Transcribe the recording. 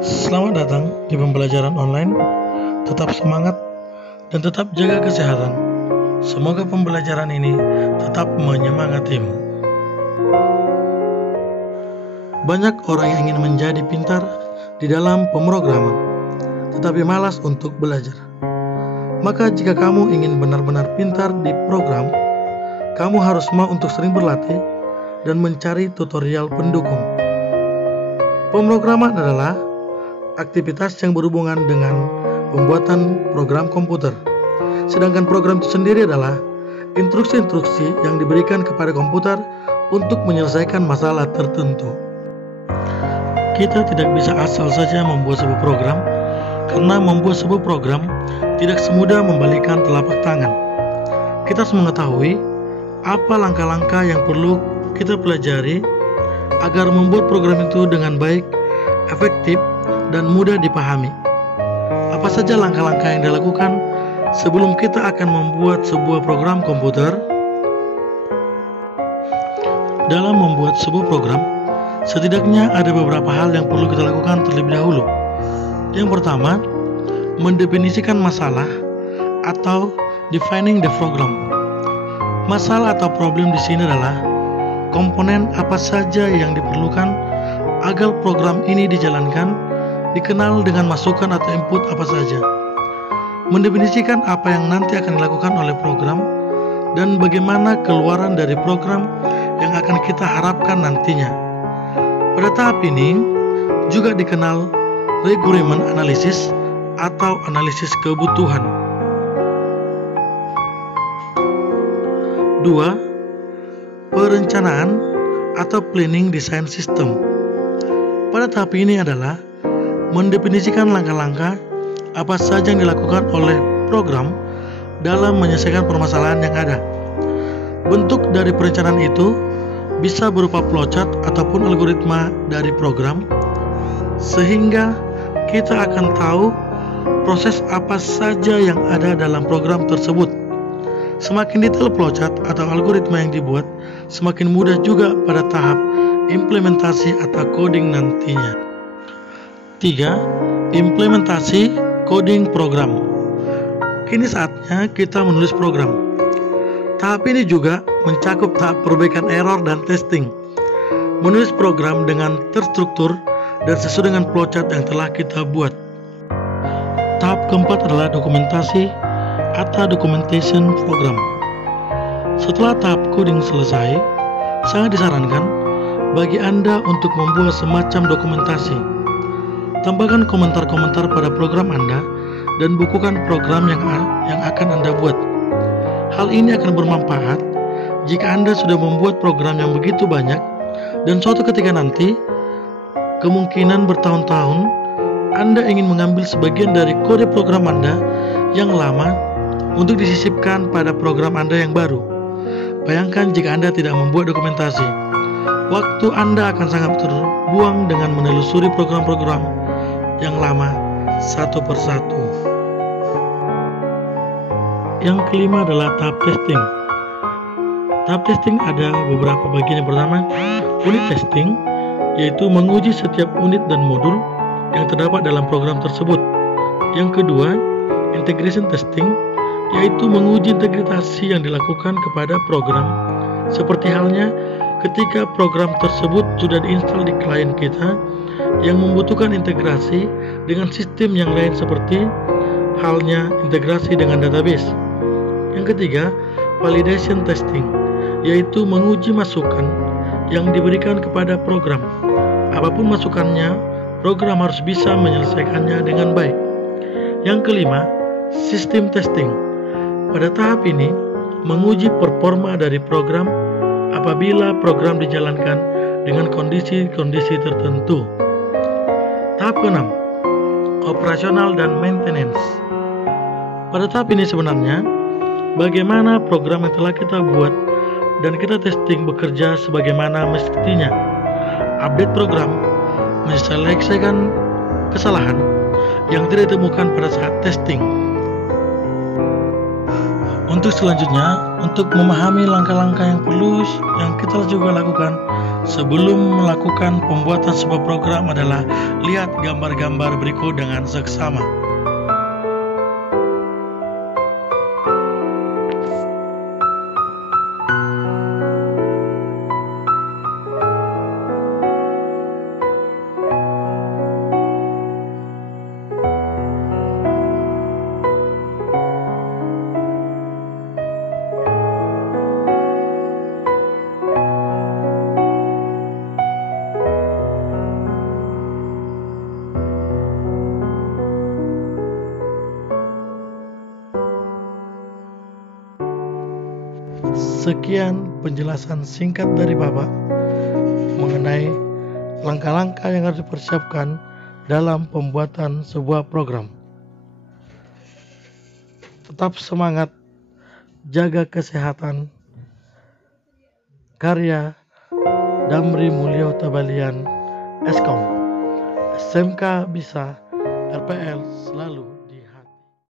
Selamat datang di pembelajaran online. Tetap semangat dan tetap jaga kesehatan. Semoga pembelajaran ini tetap menyemangatimu. Banyak orang yang ingin menjadi pintar di dalam pemrograman, tetapi malas untuk belajar. Maka jika kamu ingin benar-benar pintar di program, kamu harus mau untuk sering berlatih dan mencari tutorial pendukung. Pemrograman adalah aktivitas yang berhubungan dengan pembuatan program komputer. Sedangkan program itu sendiri adalah instruksi-instruksi yang diberikan kepada komputer untuk menyelesaikan masalah tertentu. Kita tidak bisa asal saja membuat sebuah program, karena membuat sebuah program tidak semudah membalikan telapak tangan. Kita harus mengetahui apa langkah-langkah yang perlu kita pelajari agar membuat program itu dengan baik, efektif, dan mudah dipahami. Apa saja langkah-langkah yang dilakukan sebelum kita akan membuat sebuah program komputer? Dalam membuat sebuah program, setidaknya ada beberapa hal yang perlu kita lakukan terlebih dahulu. Yang pertama, mendefinisikan masalah atau defining the problem. Masalah atau problem di sini adalah komponen apa saja yang diperlukan agar program ini dijalankan, dikenal dengan masukan atau input apa saja. Mendefinisikan apa yang nanti akan dilakukan oleh program dan bagaimana keluaran dari program yang akan kita harapkan nantinya. Pada tahap ini juga dikenal requirement analysis atau analisis kebutuhan. 2. Perencanaan atau planning design system. Pada tahap ini adalah mendefinisikan langkah-langkah apa saja yang dilakukan oleh program dalam menyelesaikan permasalahan yang ada. Bentuk dari perencanaan itu bisa berupa flowchart ataupun algoritma dari program, sehingga kita akan tahu proses apa saja yang ada dalam program tersebut. Semakin detail flowchart atau algoritma yang dibuat, semakin mudah juga pada tahap implementasi atau coding nantinya. 3. Implementasi coding program. Kini saatnya kita menulis program. Tahap ini juga mencakup tahap perbaikan error dan testing. Menulis program dengan terstruktur dan sesuai dengan flowchart yang telah kita buat. Tahap keempat adalah dokumentasi atau documentation program. Setelah tahap coding selesai, sangat disarankan bagi Anda untuk membuat semacam dokumentasi. Tambahkan komentar-komentar pada program Anda dan bukukan program yang akan Anda buat. Hal ini akan bermanfaat jika Anda sudah membuat program yang begitu banyak dan suatu ketika nanti, kemungkinan bertahun-tahun, Anda ingin mengambil sebagian dari kode program Anda yang lama untuk disisipkan pada program Anda yang baru. Bayangkan jika Anda tidak membuat dokumentasi. Waktu Anda akan sangat terbuang dengan menelusuri program-program yang lama satu persatu. Yang kelima adalah tahap testing. Tahap testing ada beberapa bagian. Yang pertama, unit testing, yaitu menguji setiap unit dan modul yang terdapat dalam program tersebut. Yang kedua, integration testing, yaitu menguji integrasi yang dilakukan kepada program, seperti halnya ketika program tersebut sudah diinstal di klien kita yang membutuhkan integrasi dengan sistem yang lain seperti halnya integrasi dengan database. Yang ketiga, validation testing, yaitu menguji masukan yang diberikan kepada program. Apapun masukannya, program harus bisa menyelesaikannya dengan baik. Yang kelima, system testing. Pada tahap ini, menguji performa dari program apabila program dijalankan dengan kondisi-kondisi tertentu. Tahap ke-6, operasional dan maintenance. Pada tahap ini sebenarnya, bagaimana program yang telah kita buat dan kita testing bekerja sebagaimana mestinya. Update program, menyelesaikan kesalahan yang tidak ditemukan pada saat testing. Untuk selanjutnya, untuk memahami langkah-langkah yang perlu yang kita juga lakukan sebelum melakukan pembuatan sebuah program adalah lihat gambar-gambar berikut dengan seksama. Sekian penjelasan singkat dari Bapak mengenai langkah-langkah yang harus dipersiapkan dalam pembuatan sebuah program. Tetap semangat, jaga kesehatan. Karya Damri Mulyo Tabalian, Eskom, SMK Bisa, RPL selalu